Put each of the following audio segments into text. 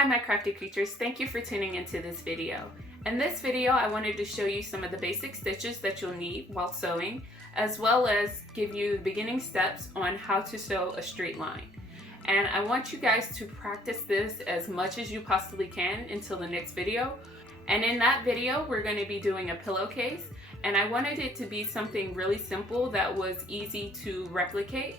Hi my crafty creatures, thank you for tuning into this video. In this video I wanted to show you some of the basic stitches that you'll need while sewing, as well as give you the beginning steps on how to sew a straight line. And I want you guys to practice this as much as you possibly can until the next video. And in that video we're going to be doing a pillowcase, and I wanted it to be something really simple that was easy to replicate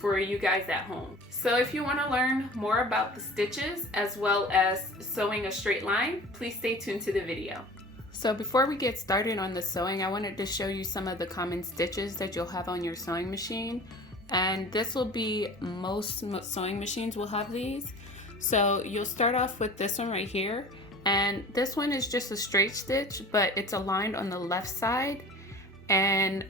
for you guys at home. So if you want to learn more about the stitches as well as sewing a straight line, please stay tuned to the video. So before we get started on the sewing, I wanted to show you some of the common stitches that you'll have on your sewing machine. And this will be, most sewing machines will have these. So you'll start off with this one right here. And this one is just a straight stitch, but it's aligned on the left side. And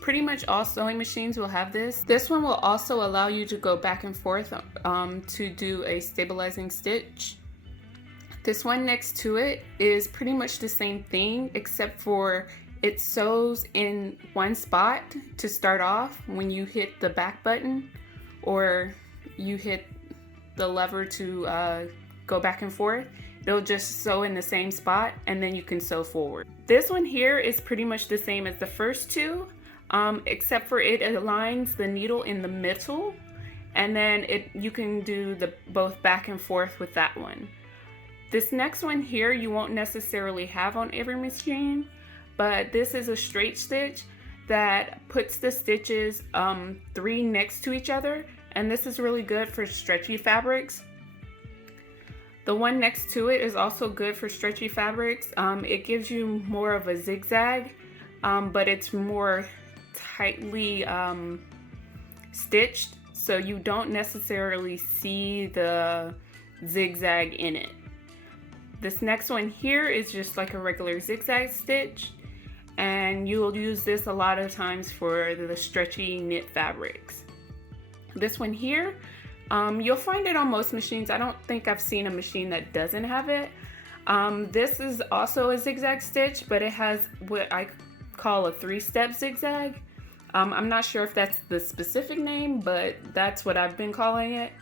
pretty much all sewing machines will have this. This one will also allow you to go back and forth to do a stabilizing stitch. This one next to it is pretty much the same thing, except for it sews in one spot to start off when you hit the back button or you hit the lever to go back and forth. It'll just sew in the same spot and then you can sew forward. This one here is pretty much the same as the first two. Except for it aligns the needle in the middle, and then you can do both back and forth with that one. This next one here you won't necessarily have on every machine, but this is a straight stitch that puts the stitches 3 next to each other, and this is really good for stretchy fabrics. The one next to it is also good for stretchy fabrics. It gives you more of a zigzag, but it's more tightly stitched, so you don't necessarily see the zigzag in it. This next one here is just like a regular zigzag stitch, and you'll use this a lot of times for the stretchy knit fabrics. This one here, you'll find it on most machines. I don't think I've seen a machine that doesn't have it. This is also a zigzag stitch, but it has what I call a 3-step zigzag. I'm not sure if that's the specific name, but that's what I've been calling it.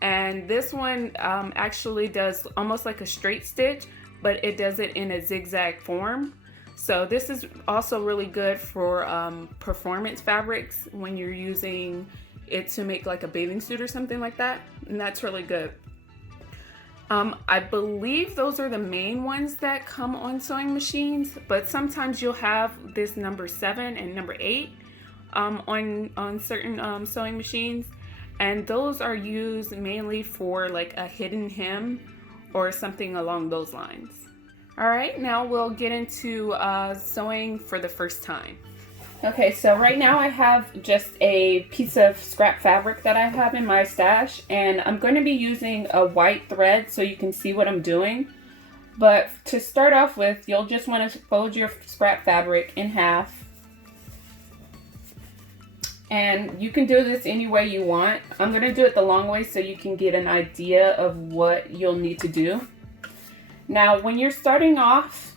And this one actually does almost like a straight stitch, but it does it in a zigzag form. So this is also really good for performance fabrics when you're using it to make like a bathing suit or something like that, and that's really good. I believe those are the main ones that come on sewing machines, but sometimes you'll have this number 7 and number 8 on certain sewing machines, and those are used mainly for like a hidden hem or something along those lines. All right, now we'll get into sewing for the first time. Okay, so right now I have just a piece of scrap fabric that I have in my stash, and I'm going to be using a white thread so you can see what I'm doing. But to start off with, you'll just want to fold your scrap fabric in half. And you can do this any way you want. I'm going to do it the long way so you can get an idea of what you'll need to do. Now, when you're starting off,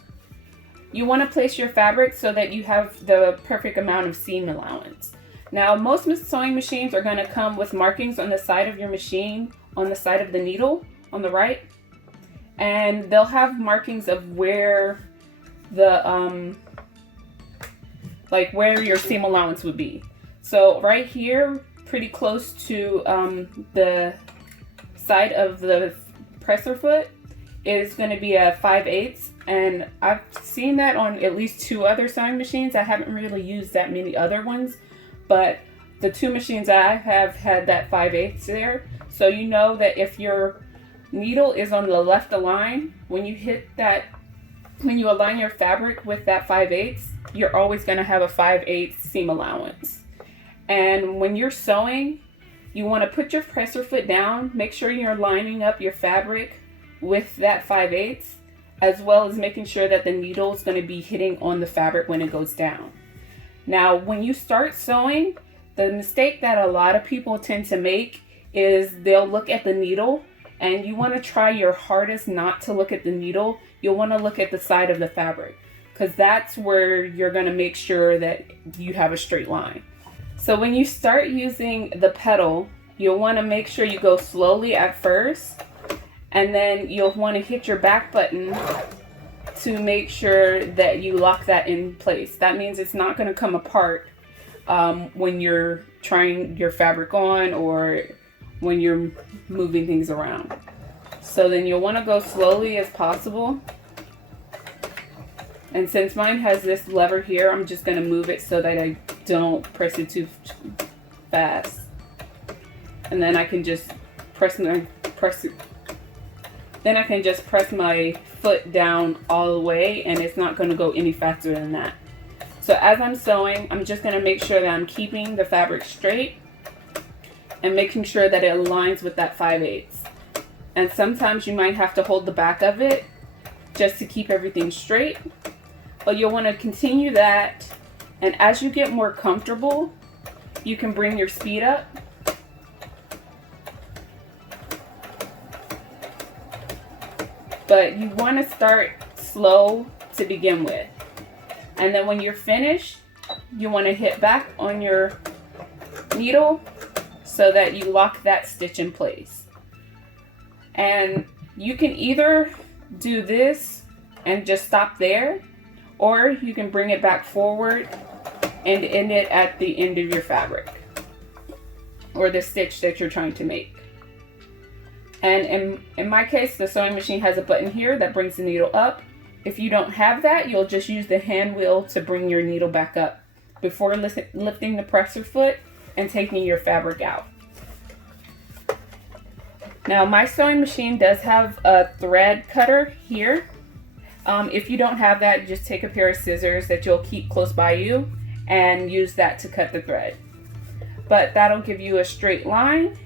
you want to place your fabric so that you have the perfect amount of seam allowance. Now, most sewing machines are going to come with markings on the side of your machine, on the side of the needle, on the right. And they'll have markings of where the, like where your seam allowance would be. So right here, pretty close to the side of the presser foot, is going to be a 5/8, and I've seen that on at least 2 other sewing machines. I haven't really used that many other ones, but the 2 machines I have had that 5/8 there. So you know that if your needle is on the left align, when you hit that, when you align your fabric with that 5/8, you're always going to have a 5/8 seam allowance. And when you're sewing, you want to put your presser foot down, make sure you're lining up your fabric with that 5/8, as well as making sure that the needle is going to be hitting on the fabric when it goes down. Now, when you start sewing, the mistake that a lot of people tend to make is they'll look at the needle, and you want to try your hardest not to look at the needle. You'll want to look at the side of the fabric, because that's where you're going to make sure that you have a straight line. So when you start using the pedal, you'll want to make sure you go slowly at first, And then you'll want to hit your back button to make sure that you lock that in place. That means it's not going to come apart when you're trying your fabric on or when you're moving things around. So then you'll want to go slowly as possible. And since mine has this lever here, I'm just going to move it so that I don't press it too fast. And then I can just press my foot down all the way, and it's not going to go any faster than that. So as I'm sewing, I'm just going to make sure that I'm keeping the fabric straight and making sure that it aligns with that 5/8. And sometimes you might have to hold the back of it just to keep everything straight. But you'll want to continue that, and as you get more comfortable, you can bring your speed up. But you want to start slow to begin with. And then when you're finished, you want to hit back on your needle so that you lock that stitch in place. And you can either do this and just stop there, or you can bring it back forward and end it at the end of your fabric or the stitch that you're trying to make. And in my case, the sewing machine has a button here that brings the needle up. If you don't have that, you'll just use the hand wheel to bring your needle back up before lifting the presser foot and taking your fabric out. Now, my sewing machine does have a thread cutter here. If you don't have that, just take a pair of scissors that you'll keep close by you and use that to cut the thread. But that'll give you a straight line,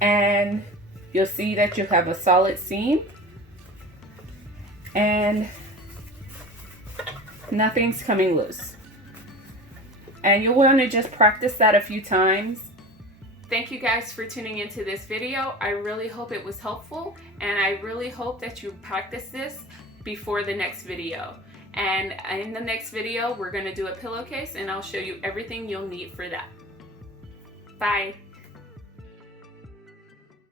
and you'll see that you have a solid seam and nothing's coming loose. And you'll want to just practice that a few times. Thank you guys for tuning into this video. I really hope it was helpful, and I really hope that you practice this before the next video. And in the next video, we're going to do a pillowcase, and I'll show you everything you'll need for that. Bye.